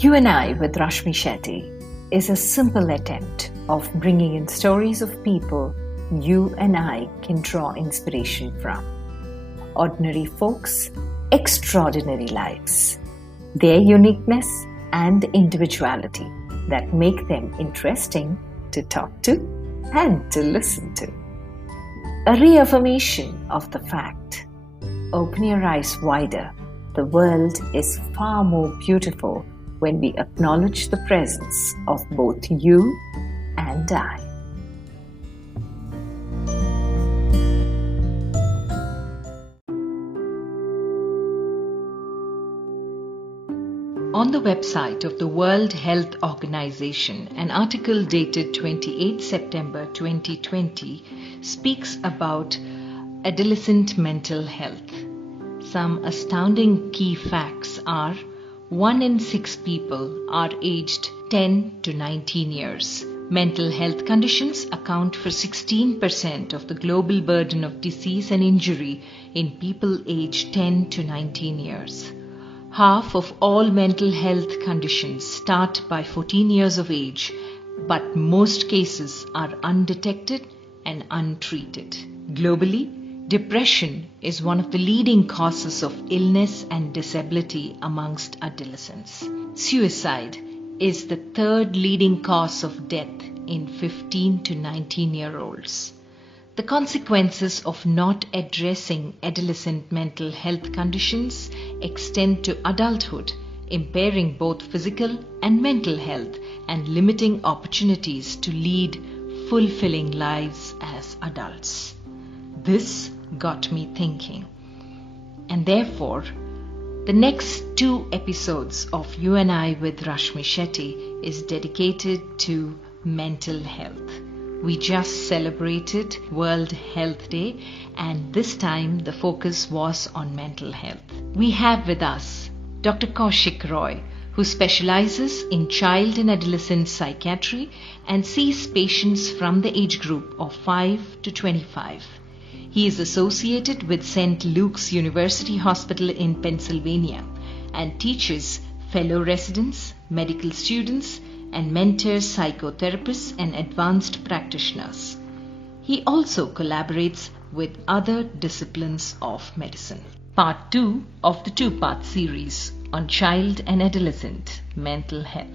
You and I with Rashmi Shetty is a simple attempt of bringing in stories of people you and I can draw inspiration from. Ordinary folks, extraordinary lives. Their uniqueness and individuality that make them interesting to talk to and to listen to. A reaffirmation of the fact, open your eyes wider, the world is far more beautiful when we acknowledge the presence of both you and I. On the website of the World Health Organization, an article dated 28 September 2020 speaks about adolescent mental health. Some astounding key facts are 1 in 6 people are aged 10 to 19 years. Mental health conditions account for 16% of the global burden of disease and injury in people aged 10 to 19 years. Half of all mental health conditions start by 14 years of age, but most cases are undetected and untreated. Globally, depression is one of the leading causes of illness and disability amongst adolescents. Suicide is the third leading cause of death in 15 to 19-year-olds. The consequences of not addressing adolescent mental health conditions extend to adulthood, impairing both physical and mental health and limiting opportunities to lead fulfilling lives as adults. This got me thinking, and therefore the next 2 episodes of You and I with Rashmi Shetty is dedicated to mental health. We just celebrated World Health Day, and this time the focus was on mental health. We have with us Dr. Kaushik Roy, who specializes in child and adolescent psychiatry and sees patients from the age group of 5 to 25. He is associated with St. Luke's University Hospital in Pennsylvania and teaches fellow residents, medical students, and mentors psychotherapists and advanced practitioners. He also collaborates with other disciplines of medicine. Part 2 of the 2-part series on child and adolescent mental health.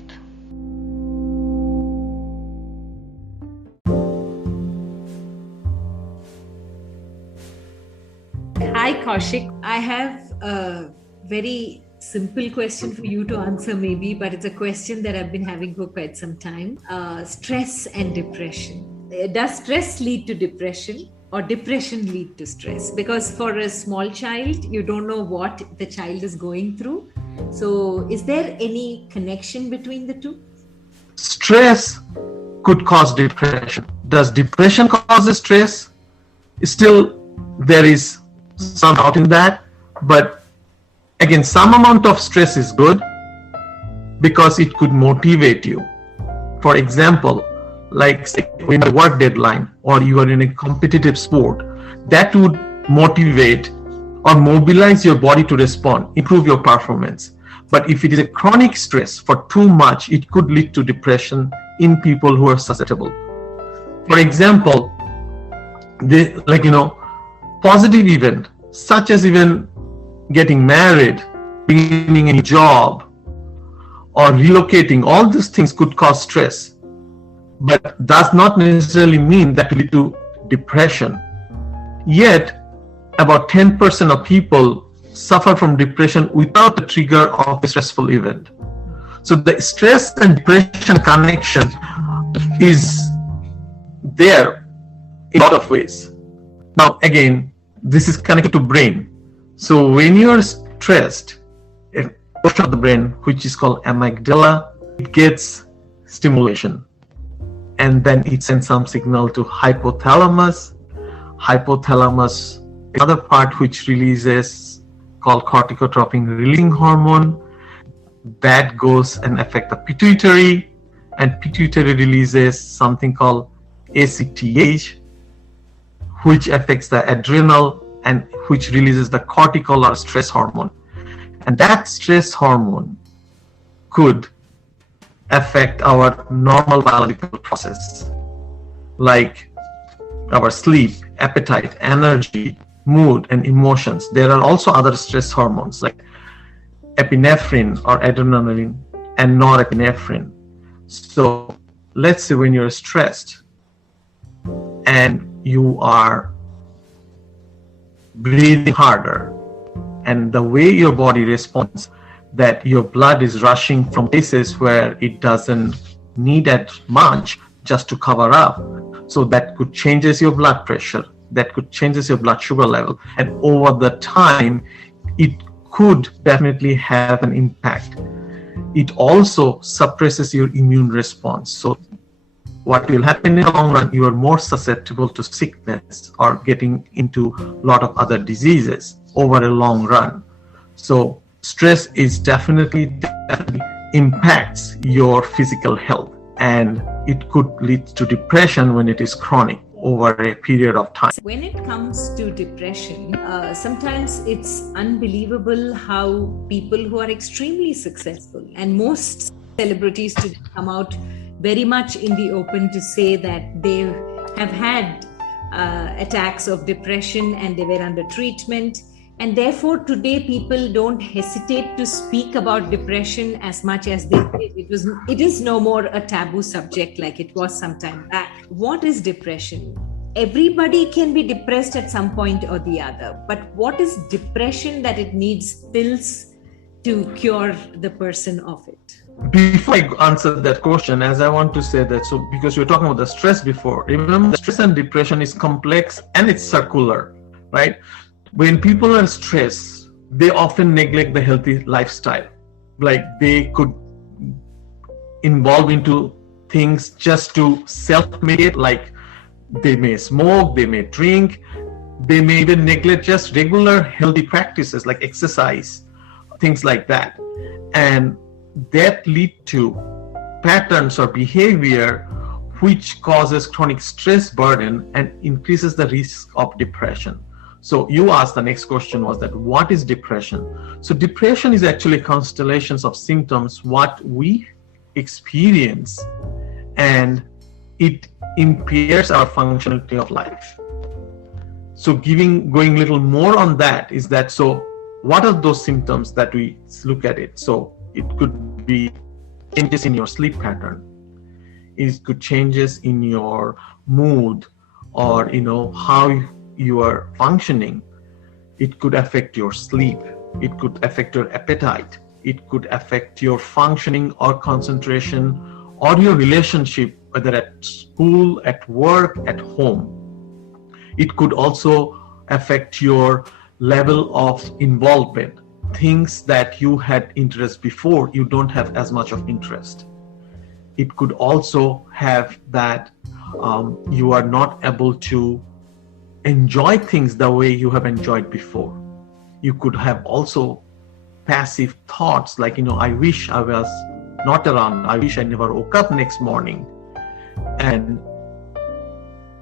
Hi Kaushik, I have a very simple question for you to answer maybe, but it's a question that I've been having for quite some time. Stress and depression. Does stress lead to depression or depression lead to stress? Because for a small child, you don't know what the child is going through. So is there any connection between the two? Stress could cause depression. Does depression cause stress? Still, there is some doubt in that, but again, some amount of stress is good because it could motivate you. For example, like say in a work deadline or you are in a competitive sport, that would motivate or mobilize your body to respond, improve your performance. But if it is a chronic stress for too much, it could lead to depression in people who are susceptible. For example, positive event such as even getting married, beginning a new job, or relocating, all these things could cause stress, but does not necessarily mean that will lead to depression. Yet, about 10% of people suffer from depression without the trigger of a stressful event. So the stress and depression connection is there in a lot of ways. Now, again, this is connected to brain. So when you are stressed, a portion of the brain, which is called amygdala, it gets stimulation. And then it sends some signal to hypothalamus. Hypothalamus, another part which releases called corticotropin releasing hormone. That goes and affect the pituitary, and pituitary releases something called ACTH, which affects the adrenal and which releases the cortical or stress hormone. And that stress hormone could affect our normal biological process, like our sleep, appetite, energy, mood, and emotions. There are also other stress hormones like epinephrine or adrenaline and norepinephrine. So let's say when you're stressed and you are breathing harder, and the way your body responds, that your blood is rushing from places where it doesn't need as much just to cover up. So that could changes your blood pressure, that could changes your blood sugar level, and over the time it could definitely have an impact. It also suppresses your immune response. So what will happen in the long run, you are more susceptible to sickness or getting into a lot of other diseases over a long run. So stress is definitely impacts your physical health, and it could lead to depression when it is chronic over a period of time. When it comes to depression, sometimes it's unbelievable how people who are extremely successful, and most celebrities to come out very much in the open to say that they have had attacks of depression and they were under treatment. And therefore, today people don't hesitate to speak about depression as much as they did. It is no more a taboo subject like it was some time back. What is depression? Everybody can be depressed at some point or the other. But what is depression that it needs pills to cure the person of it? Before I answer that question, as I want to say that, so because you were talking about the stress before, remember the stress and depression is complex and it's circular, right? When people are stressed, they often neglect the healthy lifestyle. Like they could involve into things just to self-medicate, like they may smoke, they may drink, they may even neglect just regular healthy practices like exercise, things like that. And that lead to patterns or behavior which causes chronic stress burden and increases the risk of depression. So you asked, the next question was that what is depression? So depression is actually constellations of symptoms what we experience, and it impairs our functionality of life. So going a little more on that is that, so what are those symptoms that we look at it? So it could be changes in your sleep pattern. It could changes in your mood, or how you are functioning. It could affect your sleep. It could affect your appetite. It could affect your functioning or concentration or your relationship, whether at school, at work, at home. It could also affect your level of involvement. Things that you had interest before, you don't have as much of interest. It could also have that you are not able to enjoy things the way you have enjoyed before. You could have also passive thoughts like, I wish I was not around. I wish I never woke up next morning. And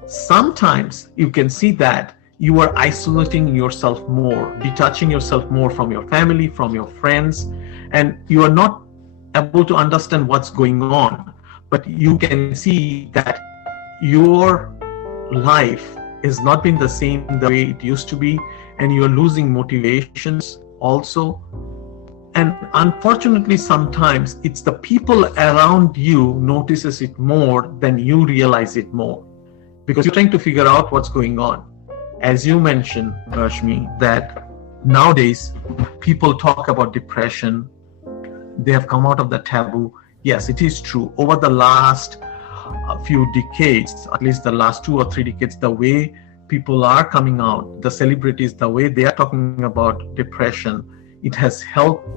sometimes you can see that you are isolating yourself more, detaching yourself more from your family, from your friends, and you are not able to understand what's going on. But you can see that your life is not been the same the way it used to be, and you're losing motivations also. And unfortunately, sometimes it's the people around you notices it more than you realize it more, because you're trying to figure out what's going on. As you mentioned, Rashmi, that nowadays people talk about depression. They have come out of the taboo. Yes, it is true. Over the last few decades, at least the last 2 or 3 decades, the way people are coming out, the celebrities, the way they are talking about depression, it has helped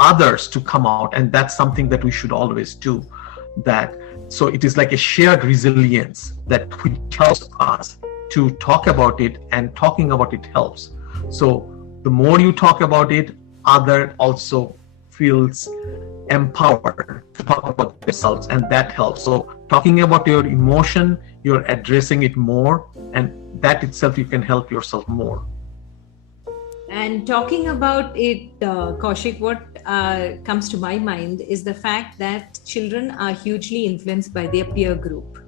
others to come out, and that's something that we should always do. So it is like a shared resilience that which helps us to talk about it, and talking about it helps. So the more you talk about it, other also feels empowered to talk about themselves, and that helps. So talking about your emotion, you're addressing it more, and that itself you can help yourself more. And talking about it, Kaushik, what comes to my mind is the fact that children are hugely influenced by their peer group,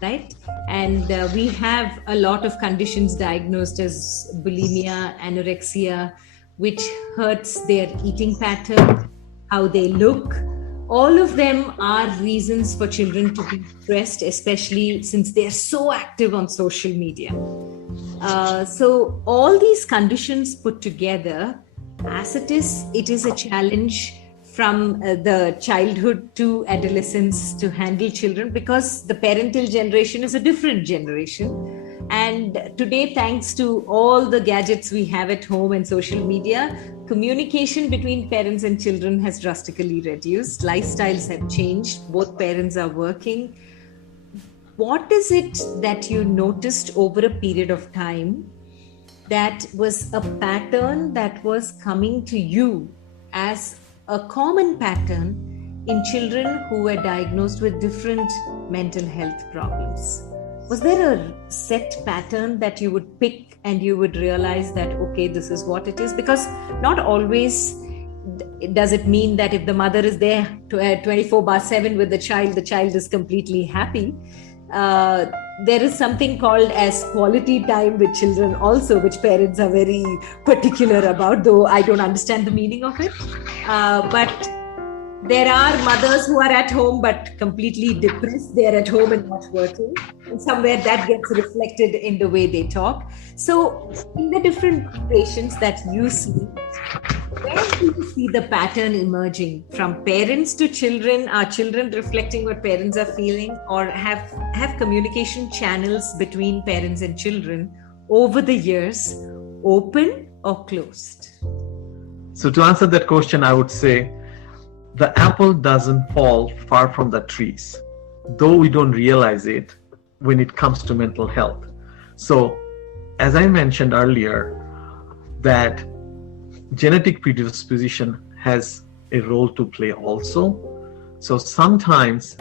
right? And we have a lot of conditions diagnosed as bulimia, anorexia, which hurts their eating pattern, how they look. All of them are reasons for children to be stressed, especially since they're so active on social media. So all these conditions put together, as it is a challenge from the childhood to adolescence to handle children, because the parental generation is a different generation. And today, thanks to all the gadgets we have at home and social media, communication between parents and children has drastically reduced. Lifestyles have changed. Both parents are working. What is it that you noticed over a period of time that was a pattern that was coming to you as a common pattern in children who were diagnosed with different mental health problems? Was there a set pattern that you would pick and you would realize that, okay, this is what it is? Because not always does it mean that if the mother is there 24/7 with the child is completely happy. There is something called as quality time with children also, which parents are very particular about, though I don't understand the meaning of it. But there are mothers who are at home but completely depressed. They're at home and not working. And somewhere that gets reflected in the way they talk. So in the different patients that you see, where do you see the pattern emerging? From parents to children? Are children reflecting what parents are feeling? Or have communication channels between parents and children over the years open or closed? So to answer that question, I would say the apple doesn't fall far from the trees, though we don't realize it when it comes to mental health. So as I mentioned earlier, that genetic predisposition has a role to play also. So sometimes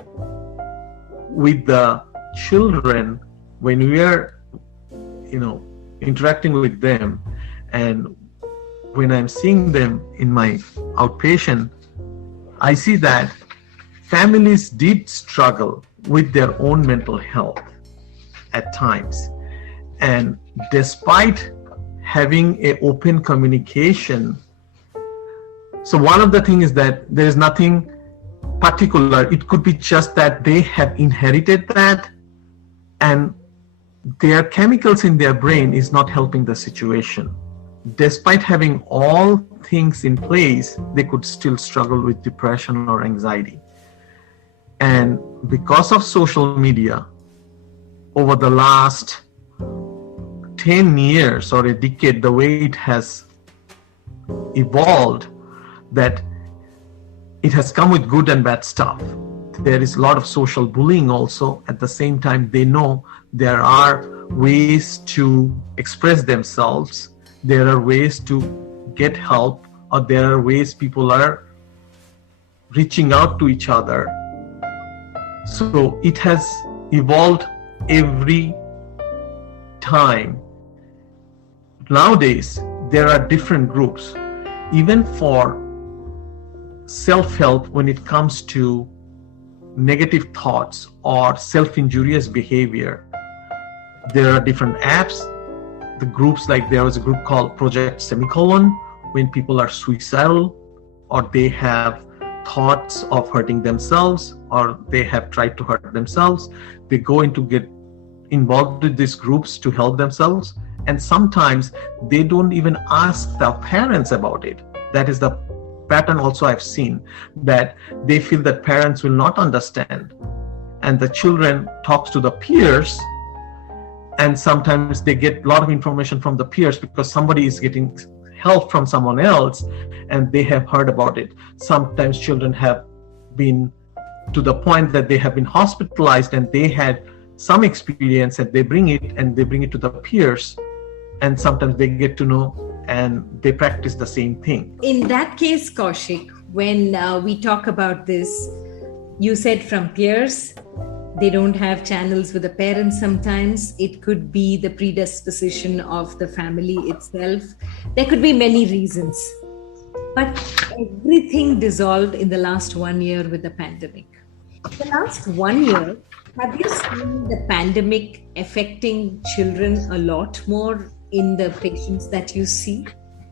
with the children, when we are, interacting with them, and when I'm seeing them in my outpatient, I see that families did struggle with their own mental health at times. And despite having an open communication, so one of the things is that there is nothing particular. It could be just that they have inherited that and their chemicals in their brain is not helping the situation. Despite having all things in place, they could still struggle with depression or anxiety. And because of social media, over the last 10 years or a decade, the way it has evolved, that it has come with good and bad stuff. There is a lot of social bullying also. At the same time, they know there are ways to express themselves. There are ways to get help, or there are ways people are reaching out to each other. So it has evolved every time. Nowadays, there are different groups. Even for self-help, when it comes to negative thoughts or self-injurious behavior, there are different apps. The groups, like there was a group called Project Semicolon, when people are suicidal or they have thoughts of hurting themselves or they have tried to hurt themselves, they go into get involved with these groups to help themselves. And sometimes they don't even ask their parents about it. That is the pattern also I've seen, that they feel that parents will not understand. And the children talks to the peers, and sometimes they get a lot of information from the peers because somebody is getting help from someone else and they have heard about it. Sometimes children have been to the point that they have been hospitalized and they had some experience, and they bring it to the peers, and sometimes they get to know and they practice the same thing. In that case, Kaushik, when we talk about this, you said from peers, They don't have channels with the parents sometimes. It could be the predisposition of the family itself. There could be many reasons. But everything dissolved in the last 1 year with the pandemic. The last 1 year, have you seen the pandemic affecting children a lot more in the patients that you see?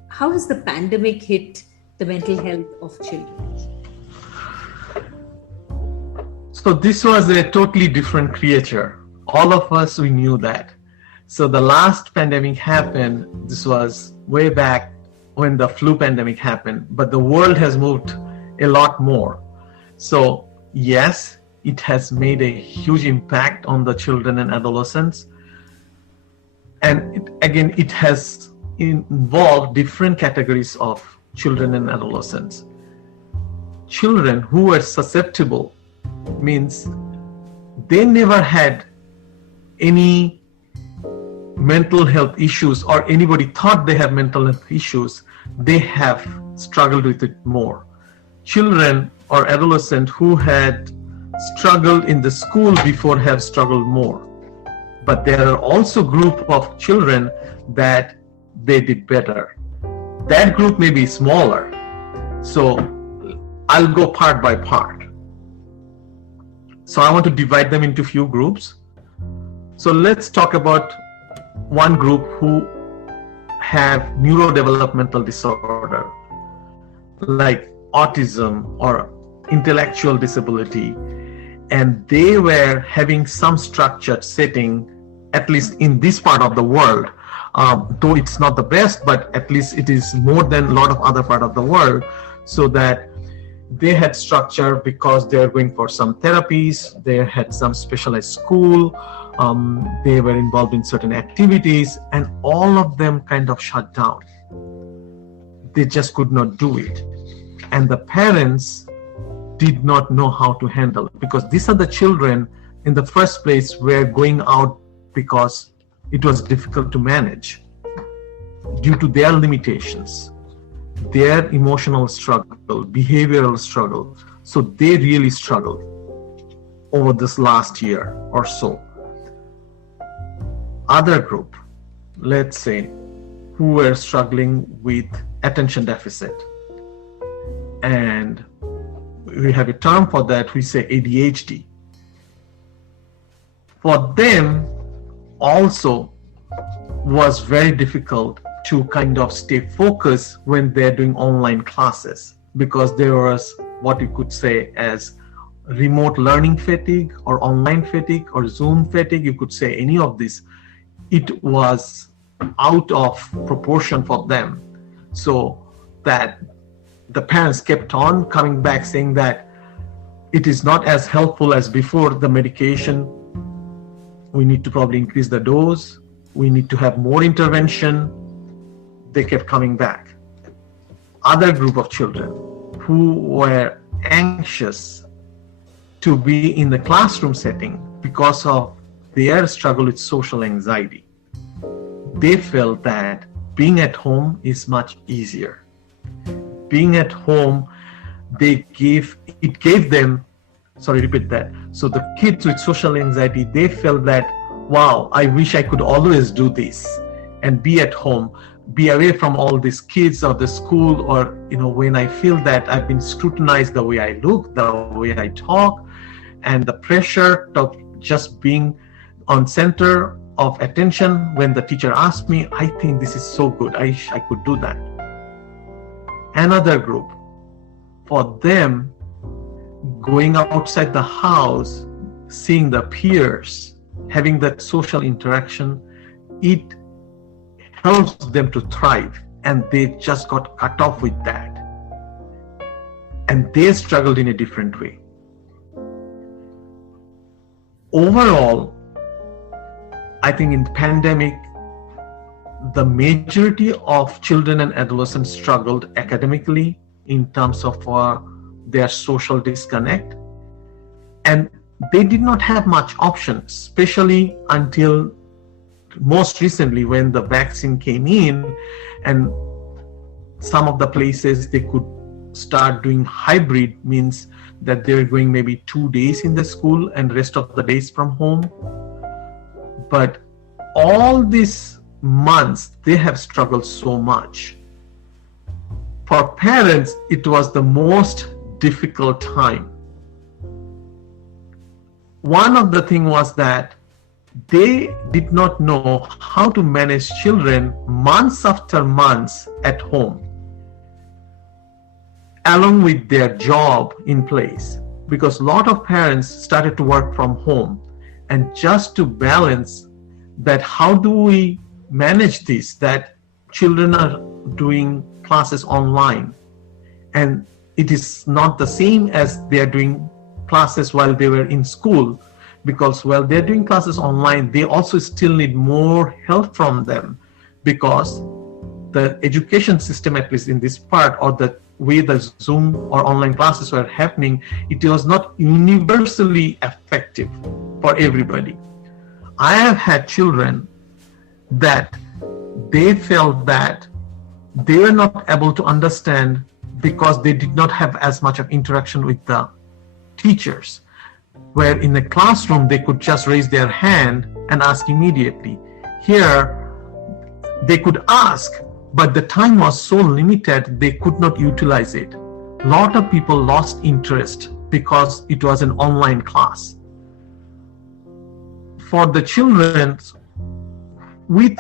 How has the pandemic hit the mental health of children? So this was a totally different creature. All of us, we knew that. So the last pandemic happened, this was way back when the flu pandemic happened, but the world has moved a lot more. So yes, it has made a huge impact on the children and adolescents. And it has involved different categories of children and adolescents. Children who were susceptible means they never had any mental health issues, or anybody thought they have mental health issues. They have struggled with it more. Children or adolescents who had struggled in the school before have struggled more. But there are also group of children that they did better. That group may be smaller. So I'll go part by part. So I want to divide them into few groups. So let's talk about one group who have neurodevelopmental disorder, like autism or intellectual disability, and they were having some structured setting, at least in this part of the world, though it's not the best, but at least it is more than a lot of other part of the world, so that they had structure because they are going for some therapies, they had some specialized school, they were involved in certain activities, and all of them kind of shut down. They just could not do it. And the parents did not know how to handle it, because these are the children in the first place were going out because it was difficult to manage due to their limitations, their emotional struggle, behavioral struggle. So they really struggled over this last year or so. Other group, let's say, who were struggling with attention deficit. And we have a term for that, we say ADHD. For them also was very difficult to kind of stay focused when they're doing online classes, because there was what you could say as remote learning fatigue or online fatigue or Zoom fatigue. You could say any of this. It was out of proportion for them, so that the parents kept on coming back saying that it is not as helpful as before the medication. We need to probably increase the dose. We need to have more intervention. They kept coming back. Other group of children who were anxious to be in the classroom setting because of their struggle with social anxiety. They felt that being at home is much easier. Being at home, it gave them, So the kids with social anxiety, they felt that, wow, I wish I could always do this and be at home, be away from all these kids or the school, or, when I feel that I've been scrutinized the way I look, the way I talk, and the pressure of just being on center of attention when the teacher asks me, I think this is so good, I could do that. Another group, for them, going outside the house, seeing the peers, having that social interaction, it helps them to thrive, and they just got cut off with that. And they struggled in a different way. Overall, I think in the pandemic, the majority of children and adolescents struggled academically in terms of their social disconnect, and they did not have much option, especially until most recently when the vaccine came in, and some of the places they could start doing hybrid, means that they're going maybe 2 days in the school and rest of the days from home. But all these months, they have struggled so much. For parents, it was the most difficult time. One of the things was that they did not know how to manage children months after months at home, along with their job in place, because a lot of parents started to work from home. And just to balance that, how do we manage this, that children are doing classes online and it is not the same as they are doing classes while they were in school, because while they're doing classes online, they also still need more help from them, because the education system, at least in this part, or the way the Zoom or online classes were happening, it was not universally effective for everybody. I have had children that they felt that they were not able to understand because they did not have as much of interaction with the teachers, where in the classroom they could just raise their hand and ask immediately. Here they could ask, but the time was so limited they could not utilize it. A lot of people lost interest because it was an online class. For the children with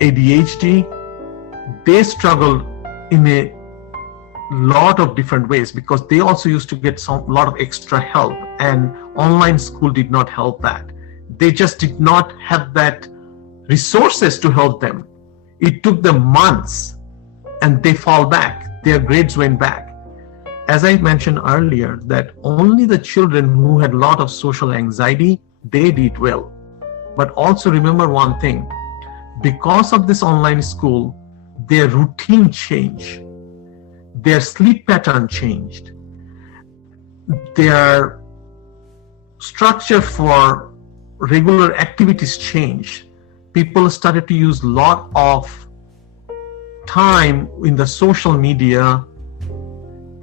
ADHD, they struggled in a lot of different ways, because they also used to get a lot of extra help, and online school did not help that. They just did not have that resources to help them. It took them months and they fall back. Their grades went back. As I mentioned earlier, that only the children who had a lot of social anxiety, they did well. But also remember one thing, because of this online school, their routine changed. Their sleep pattern changed. Their structure for regular activities changed. People started to use a lot of time in the social media,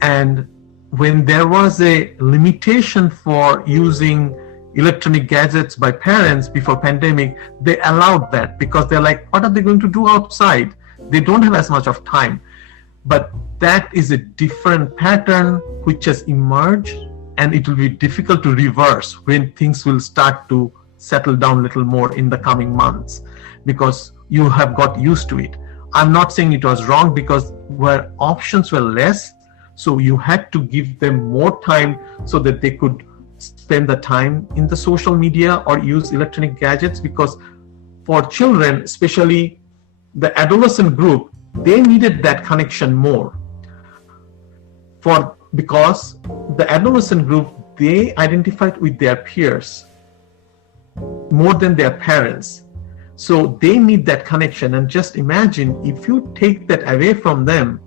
and when there was a limitation for using electronic gadgets by parents before pandemic, they allowed that, because they're like, what are they going to do outside? They don't have as much of time. But that is a different pattern which has emerged, and it will be difficult to reverse when things will start to settle down a little more in the coming months, because you have got used to it. I'm not saying it was wrong, because where options were less, so you had to give them more time so that they could spend the time in the social media or use electronic gadgets, because for children, especially the adolescent group, they needed that connection more. Because the adolescent group, they identified with their peers more than their parents. So they need that connection. And just imagine, if you take that away from them,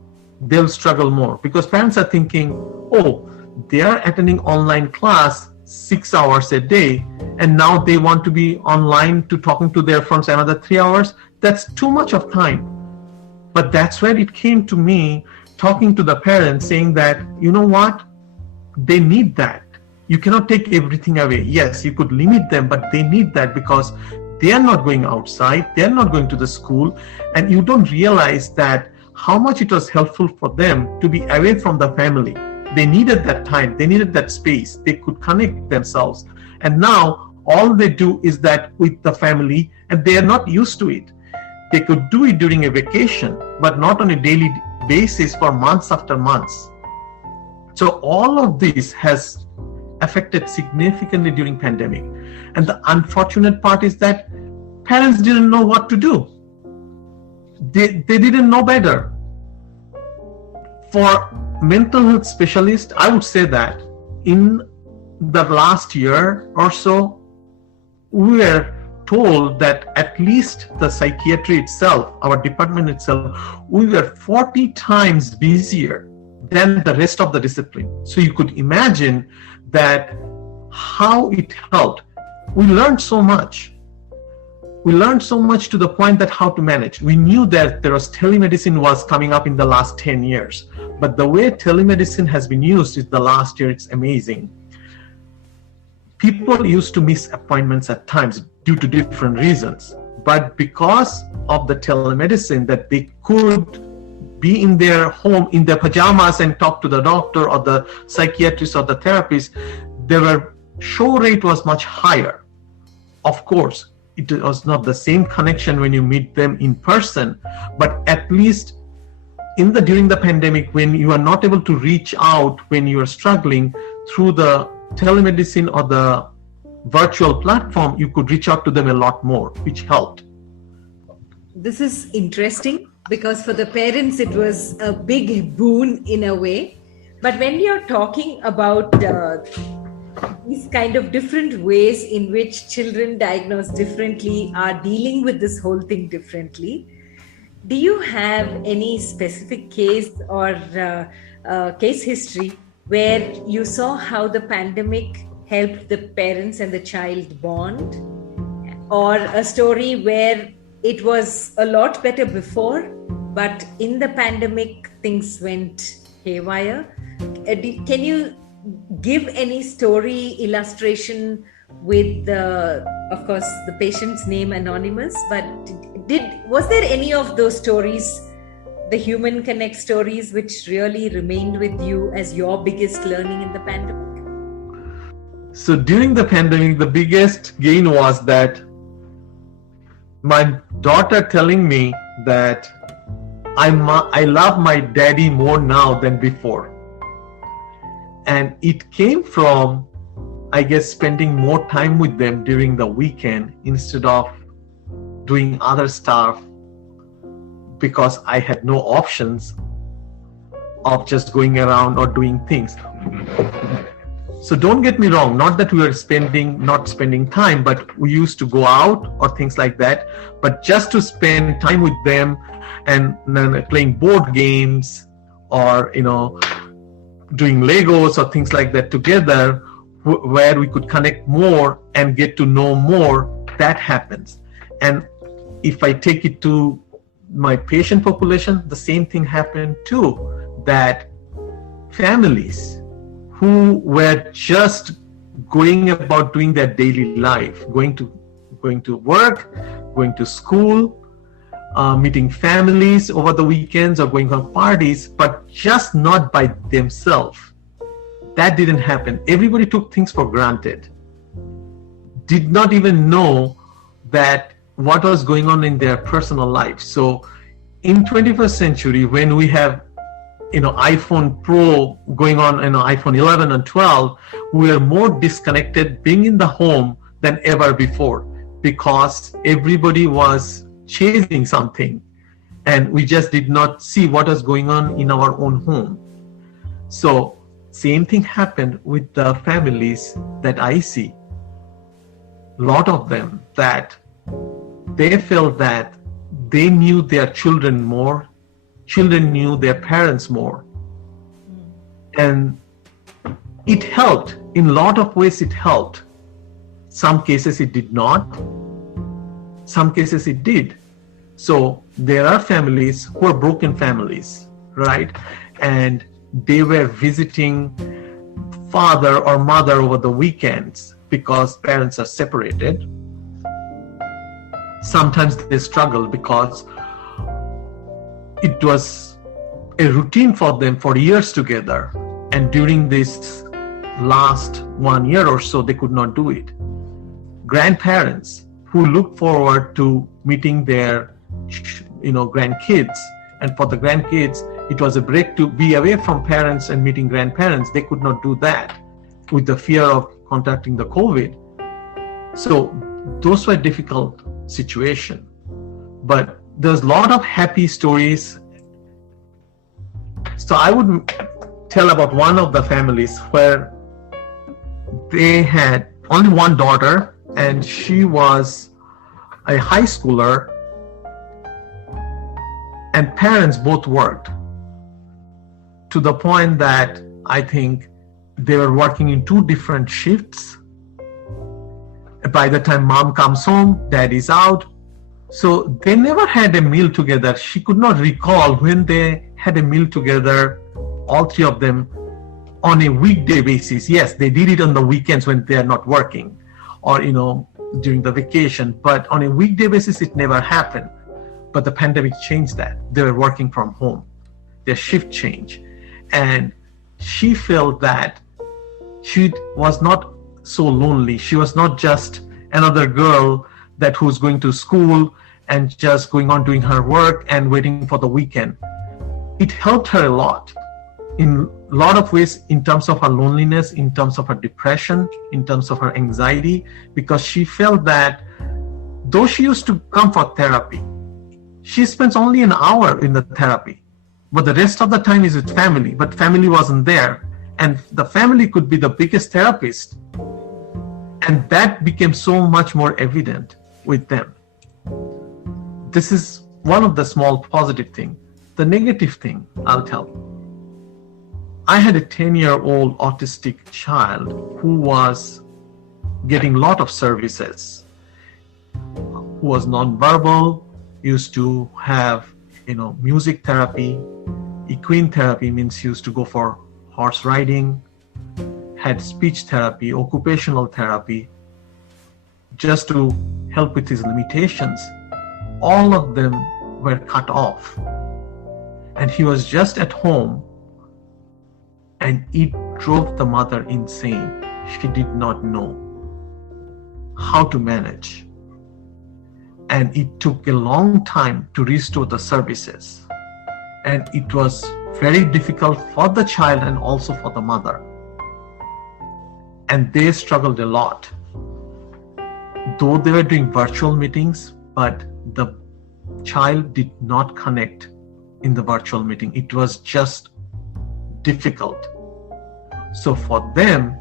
they'll struggle more, because parents are thinking, oh, they are attending online class 6 hours a day, and now they want to be online to talking to their friends another 3 hours. That's too much of time. But that's where it came to me, talking to the parents, saying that, you know what, they need that. You cannot take everything away. Yes, you could limit them, but they need that, because they are not going outside, they are not going to the school, and you don't realize that how much it was helpful for them to be away from the family. They needed that time, they needed that space, they could connect themselves. And now all they do is that with the family, and they are not used to it. They could do it during a vacation, but not on a daily basis for months after months. So all of this has affected significantly during pandemic. And the unfortunate part is that parents didn't know what to do. They didn't know better. For mental health specialists, I would say that in the last year or so, we were told that at least the psychiatry itself, our department itself, we were 40 times busier than the rest of the discipline. So you could imagine that how it helped. We learned so much. We learned so much to the point that how to manage. We knew that there was telemedicine was coming up in the last 10 years, But the way telemedicine has been used is the last year, it's amazing. People used to miss appointments at times due to different reasons. But because of the telemedicine, that they could be in their home in their pajamas and talk to the doctor or the psychiatrist or the therapist, their show rate was much higher. Of course, it was not the same connection when you meet them in person, but at least during the pandemic, when you are not able to reach out, when you are struggling, through the telemedicine or the virtual platform, you could reach out to them a lot more, which helped. This is interesting because for the parents, it was a big boon in a way. But when you're talking about these kind of different ways in which children diagnosed differently are dealing with this whole thing differently, do you have any specific case or case history where you saw how the pandemic helped the parents and the child bond, or a story where it was a lot better before, but in the pandemic things went haywire? Can you give any story illustration with of course the patient's name anonymous, but was there any of those stories, the human connect stories, which really remained with you as your biggest learning in the pandemic? So during the pandemic, the biggest gain was that my daughter telling me that I love my daddy more now than before. And it came from, I guess, spending more time with them during the weekend instead of doing other stuff, because I had no options of just going around or doing things. So don't get me wrong, not that we were not spending time, but we used to go out or things like that, but just to spend time with them and playing board games or, doing Legos or things like that together, where we could connect more and get to know more, that happens. And if I take it to my patient population, the same thing happened too, that families who were just going about doing their daily life, going to work, going to school, meeting families over the weekends or going on parties, but just not by themselves. That didn't happen. Everybody took things for granted. Did not even know that what was going on in their personal life. So in 21st century, when we have iPhone Pro going on, iPhone 11 and 12, we are more disconnected being in the home than ever before, because everybody was chasing something and we just did not see what was going on in our own home. So same thing happened with the families that I see. A lot of them, that they felt that they knew their children more, children knew their parents more. And it helped. In a lot of ways it helped. Some cases it did not. Some cases it did. So there are families who are broken families, right? And they were visiting father or mother over the weekends because parents are separated. Sometimes they struggle because it was a routine for them for years together. And during this last 1 year or so, they could not do it. Grandparents who look forward to meeting their, grandkids. And for the grandkids, it was a break to be away from parents and meeting grandparents. They could not do that with the fear of contracting the COVID. So those were difficult situations. But there's a lot of happy stories. So I would tell about one of the families where they had only one daughter, and she was a high schooler, and parents both worked, to the point that I think they were working in 2 different shifts. By the time mom comes home, dad is out. So they never had a meal together. She could not recall when they had a meal together all three of them, on a weekday basis. Yes, they did it on the weekends when they are not working, or during the vacation, but on a weekday basis it never happened. But the pandemic changed that. They were working from home, their shift changed, and she felt that she was not so lonely. She was not just another girl who's going to school and just going on doing her work and waiting for the weekend. It helped her a lot in a lot of ways, in terms of her loneliness, in terms of her depression, in terms of her anxiety, because she felt that though she used to come for therapy, she spends only an hour in the therapy, but the rest of the time is with family, but family wasn't there. And the family could be the biggest therapist. And that became so much more evident with them. This is one of the small positive things. The negative thing, I'll tell. I had a 10-year-old autistic child who was getting a lot of services, who was nonverbal, used to have, music therapy. Equine therapy means he used to go for horse riding, had speech therapy, occupational therapy, just to help with his limitations. All of them were cut off. And he was just at home, and it drove the mother insane. She did not know how to manage. And it took a long time to restore the services. And it was very difficult for the child and also for the mother. And they struggled a lot. Though they were doing virtual meetings, but the child did not connect in the virtual meeting. It was just difficult. So for them,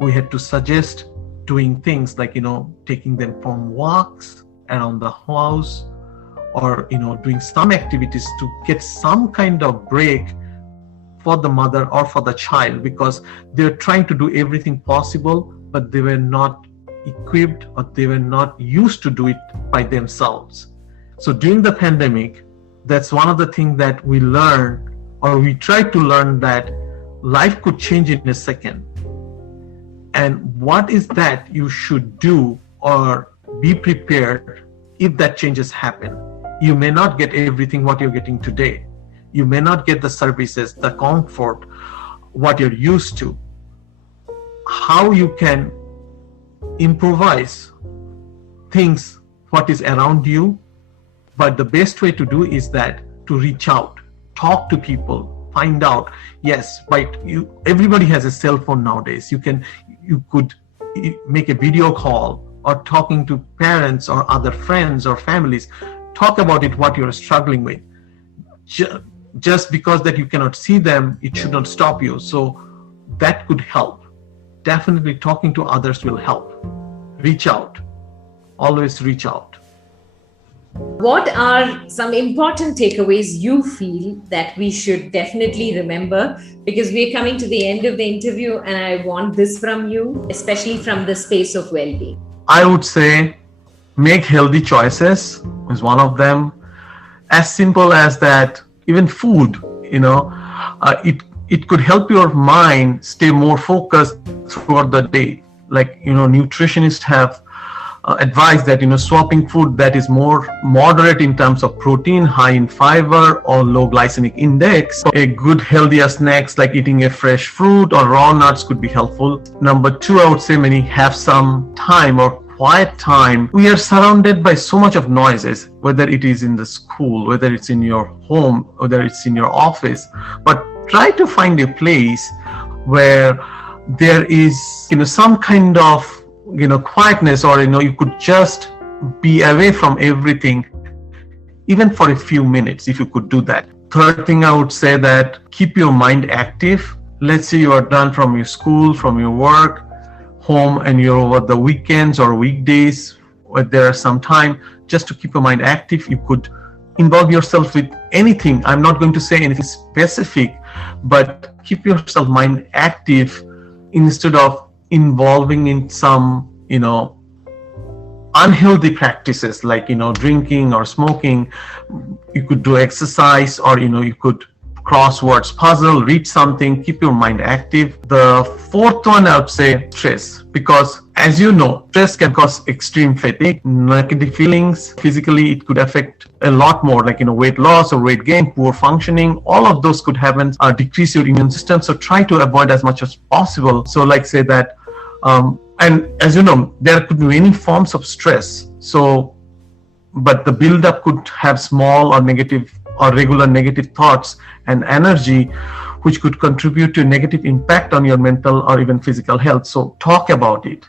we had to suggest doing things like, taking them for walks around the house, or, doing some activities to get some kind of break for the mother or for the child, because they're trying to do everything possible, but they were not equipped, or they were not used to do it by themselves. So during the pandemic, that's one of the things that we learned, or we tried to learn, that life could change in a second. And what is that you should do or be prepared if that changes happen? You may not get everything what you're getting today. You may not get the services, the comfort, what you're used to. How you can improvise things, what is around you. But the best way to do is that to reach out, talk to people, find out. Yes, everybody has a cell phone nowadays. You could make a video call, or talking to parents or other friends or families. Talk about it, what you're struggling with. Just because that you cannot see them, it should not stop you. So that could help. Definitely talking to others will help. Reach out. Always reach out. What are some important takeaways you feel that we should definitely remember? Because we're coming to the end of the interview, and I want this from you, especially from the space of well-being. I would say make healthy choices is one of them. As simple as that, even food, it could help your mind stay more focused throughout the day. Like, nutritionists have advised that, swapping food that is more moderate in terms of protein, high in fiber or low glycemic index. So a good healthier snacks like eating a fresh fruit or raw nuts could be helpful. Number 2, I would say have some time or quiet time. We are surrounded by so much of noises, whether it is in the school, whether it's in your home, whether it's in your office. But try to find a place where there is, some kind of, quietness, or, you could just be away from everything, even for a few minutes, if you could do that. Third thing, I would say that keep your mind active. Let's say you are done from your school, from your work, home, and you're over the weekends or weekdays where there are some time, just to keep your mind active. You could involve yourself with anything. I'm not going to say anything specific, but keep yourself mind active instead of involving in some, unhealthy practices like, drinking or smoking. You could do exercise, or, you could crosswords, puzzle, read something, keep your mind active. The fourth one, I would say stress, because as you know, stress can cause extreme fatigue, negative feelings. Physically, it could affect a lot more, like weight loss or weight gain, poor functioning. All of those could happen, decrease your immune system. So try to avoid as much as possible. So like say that, and as you know, there could be many forms of stress. So, but the buildup could have small or negative or regular negative thoughts and energy, which could contribute to a negative impact on your mental or even physical health. So talk about it.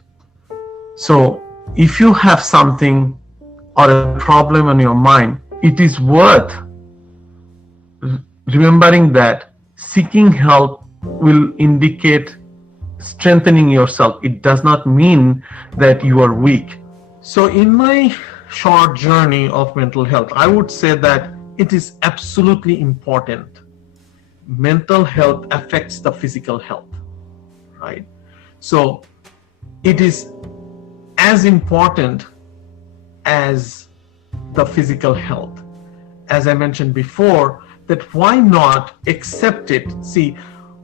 So if you have something or a problem on your mind, it is worth remembering that seeking help will indicate strengthening yourself. It does not mean that you are weak. So in my short journey of mental health, I would say that it is absolutely important. Mental health affects the physical health, right? So it is as important as the physical health. As I mentioned before, that why not accept it? See,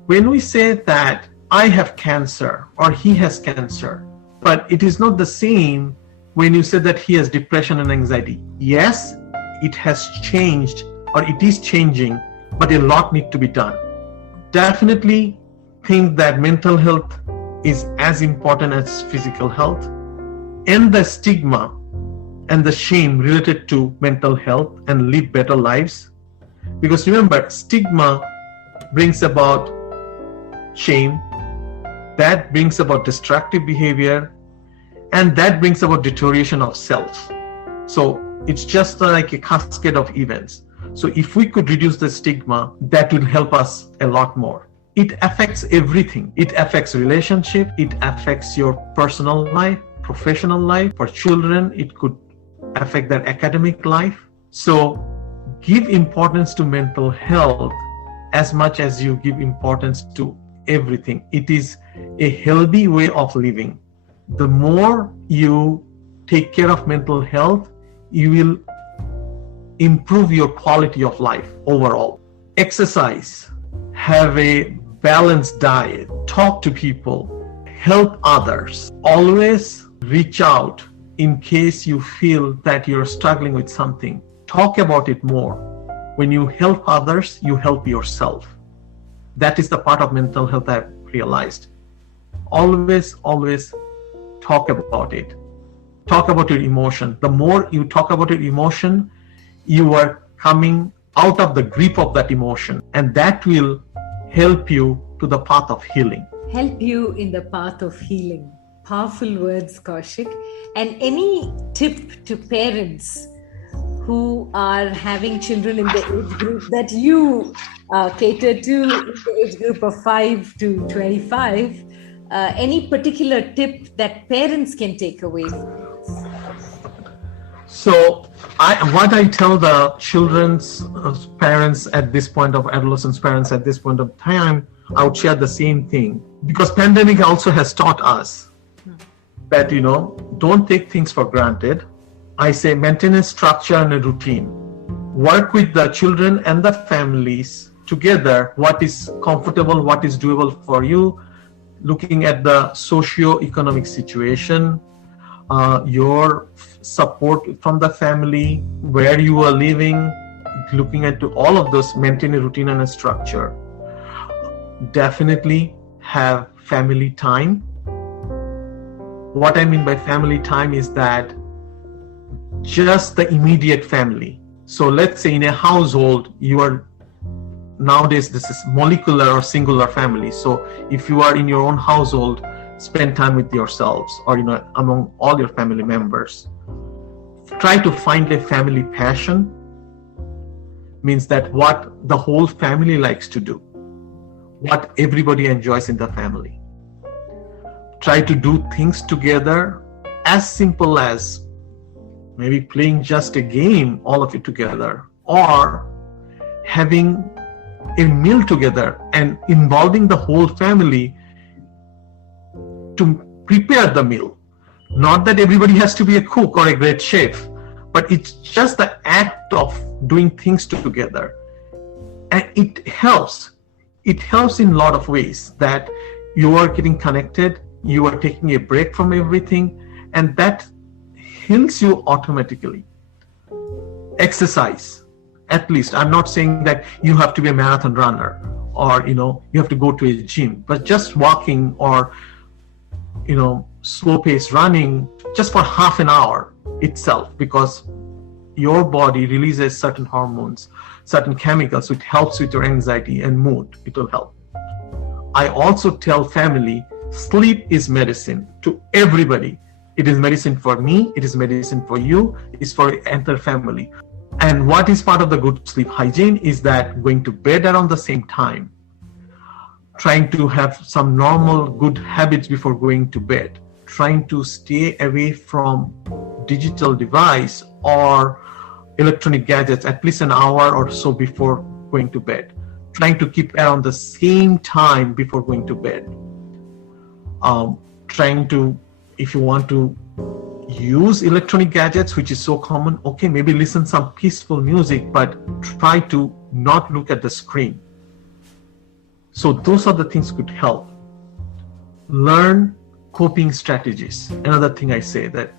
when we say that I have cancer or he has cancer, but it is not the same when you say that he has depression and anxiety. Yes, it has changed or it is changing, but a lot needs to be done. Definitely think that mental health is as important as physical health, and the stigma and the shame related to mental health and live better lives. Because remember, stigma brings about shame, that brings about destructive behavior, and that brings about deterioration of self. So it's just like a cascade of events. So if we could reduce the stigma, that will help us a lot more. It affects everything. It affects relationship. It affects your personal life, professional life. For children, it could affect their academic life. So give importance to mental health as much as you give importance to everything. It is a healthy way of living. The more you take care of mental health, you will improve your quality of life overall. Exercise, have a balanced diet, talk to people, help others. Always reach out in case you feel that you're struggling with something. Talk about it more. When you help others, you help yourself. That is the part of mental health I've realized. Always talk about it. Talk about your emotion. The more you talk about your emotion, you are coming out of the grip of that emotion, and that will help you to the path of healing. Help you in the path of healing. Powerful words, Kaushik. And any tip to parents who are having children in the age group that you cater to, in the age group of 5 to 25, any particular tip that parents can take away? So what I tell the children's parents at this point of adolescents parents at this point of time, I would share the same thing, because pandemic also has taught us that, don't take things for granted. I say maintain a structure and a routine. Work with the children and the families together, what is comfortable, what is doable for you, looking at the socio-economic situation, your support from the family, where you are living, looking at all of those, maintain a routine and a structure. Definitely have family time. What I mean by family time is that just the immediate family. So let's say in a household, nowadays this is molecular or singular family. So if you are in your own household, spend time with yourselves or among all your family members. Try to find a family passion, means that what the whole family likes to do, what everybody enjoys in the family. Try to do things together, as simple as maybe playing just a game, all of you together, or having a meal together and involving the whole family to prepare the meal. Not that everybody has to be a cook or a great chef, but it's just the act of doing things together. And it helps in a lot of ways, that you are getting connected, you are taking a break from everything, and that heals you automatically. Exercise, at least. I'm not saying that you have to be a marathon runner, or you have to go to a gym, but just walking, or slow pace running just for half an hour itself, because your body releases certain hormones, certain chemicals, so it helps with your anxiety and mood. It will help. I also tell family, sleep is medicine to everybody. It is medicine for me, it is medicine for you, it is for the entire family. And what is part of the good sleep hygiene is that going to bed around the same time, trying to have some normal good habits before going to bed, trying to stay away from digital device or electronic gadgets at least an hour or so before going to bed, trying to keep around the same time before going to bed, trying to, if you want to use electronic gadgets, which is so common, okay, maybe listen some peaceful music, but try to not look at the screen. So those are the things could help. Learn coping strategies. Another thing I say, that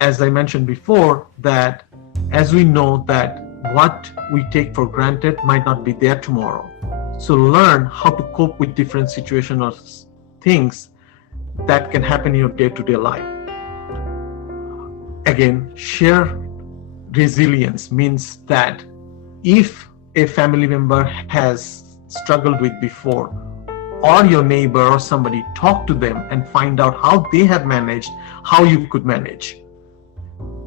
as I mentioned before, that as we know that what we take for granted might not be there tomorrow. So learn how to cope with different situations or things that can happen in your day-to-day life. Again, share resilience means that if a family member has struggled with before, or your neighbor or somebody, talk to them and find out how they have managed, how you could manage.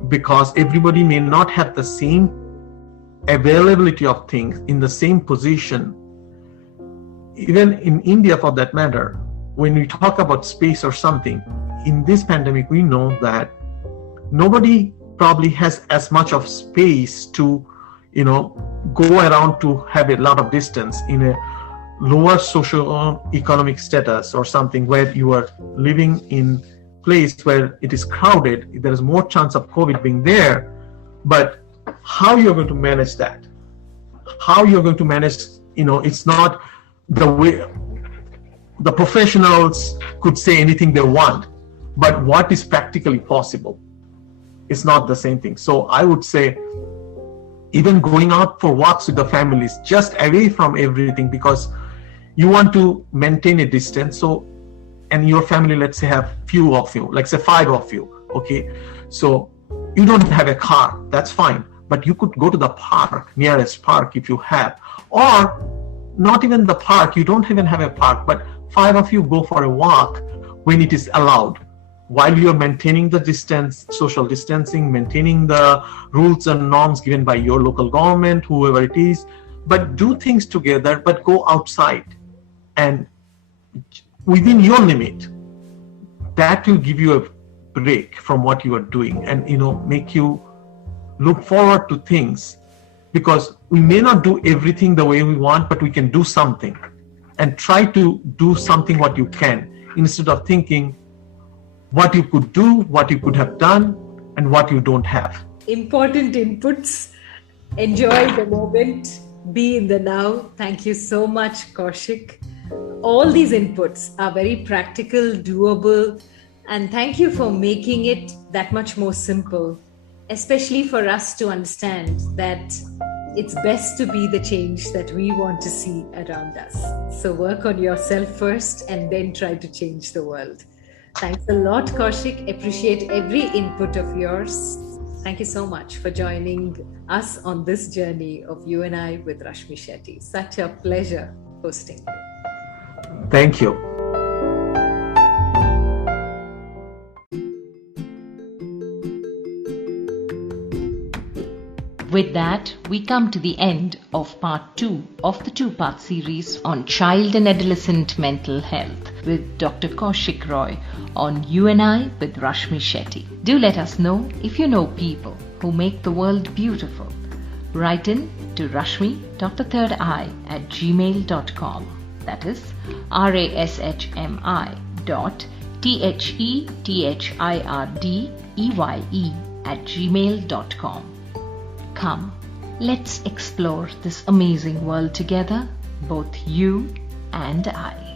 Because everybody may not have the same availability of things in the same position. Even in India, for that matter, when we talk about space or something, in this pandemic, we know that nobody probably has as much of space to, go around to have a lot of distance in a lower socio-economic status or something, where you are living in place where it is crowded. There is more chance of COVID being there. But how you're going to manage that? How you're going to manage, it's not the way the professionals could say anything they want, but what is practically possible? It's not the same thing. So I would say, even going out for walks with the families, just away from everything, because you want to maintain a distance. So, and your family, let's say, have few of you, like say 5 of you, okay? So you don't have a car, that's fine, but you could go to the park, nearest park if you have, or not even the park, you don't even have a park, but 5 of you go for a walk when it is allowed, while you're maintaining the distance, social distancing, maintaining the rules and norms given by your local government, whoever it is, but do things together, but go outside and within your limit. That will give you a break from what you are doing and, make you look forward to things, because we may not do everything the way we want, but we can do something, and try to do something what you can, instead of thinking what you could do, what you could have done, and what you don't have. Important inputs. Enjoy the moment. Be in the now. Thank you so much, Kaushik. All these inputs are very practical, doable, and thank you for making it that much more simple, especially for us to understand that it's best to be the change that we want to see around us. So work on yourself first and then try to change the world. Thanks a lot, Kaushik. Appreciate every input of yours. Thank you so much for joining us on this journey of You and I with Rashmi Shetty. Such a pleasure hosting you. Thank you. With that, we come to the end of part 2 of the 2-part series on Child and Adolescent Mental Health with Dr. Kaushik Roy on You and I with Rashmi Shetty. Do let us know if you know people who make the world beautiful. Write in to rashmi.thirdeye@gmail.com. That is rashmi.thirddeye@gmail.com. Come, Let's explore this amazing world together, both you and I.